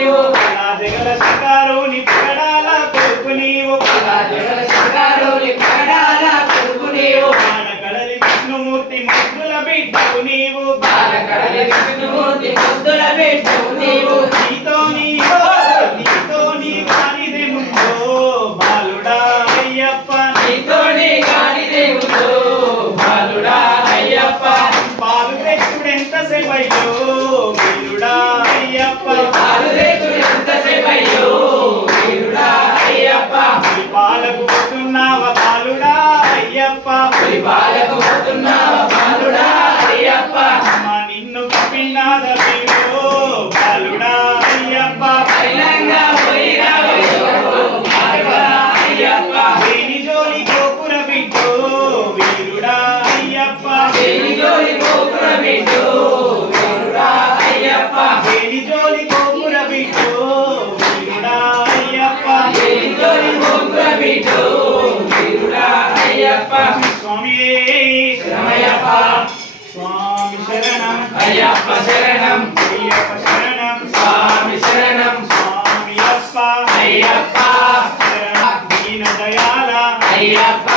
నీవు జగల శంకరుని పగడాల కొడుకు నీవు జగల శంకరుని పగడాల కొడుకు నీవు బాలకడలి విష్ణుమూర్తి ముద్దుల బిడ్డవు నీవు బాలకడలి విష్ణుమూర్తి ముద్దుల బిడ్డవు నీవు నీతో నీ కానిదే ముందో బాలుడా అయ్యప్ప నీతోని గానిదే ఉందో బాలుడా అయ్యప్ప పాలు తెచ్చుడెంత సేపయ్యో వీరుడా అయ్యప్ప పాలు తెచ్చుడు ఎంతసేపయ్యో వీరుడా అయ్యప్ప పాలకు పోతున్నావా బాలుడా అయ్యప్ప పాలకు పోతున్నావా బాలుడా అయ్యప్ప అమ్మ నిన్ను కప్పినాద వీరో బాలుడా అయ్యప్ప పైలంగా పోయిరావయ్యో బాలుడా అయ్యప్ప దేని జోలి గోపుర బిడ్డో వీరుడా అయ్యప్ప దేని జోలి గోపుర బిడ్డో వీరుడా అయ్యప్ప దేని జోలి గోపుర బిడ్డో వీరుడా అయ్యప్ప దేని జోలి గోపుర బిడ్డో వీరుడా అయ్యప్ప స్వామియే శరణమయ్యప్ప స్వామి శరణం అయ్యప్ప శరణం అయ్యప్ప శరణం స్వామి శరణం స్వామి అప్ప అయ్యప్ప శరణం దీన దయాల అయ్యప్ప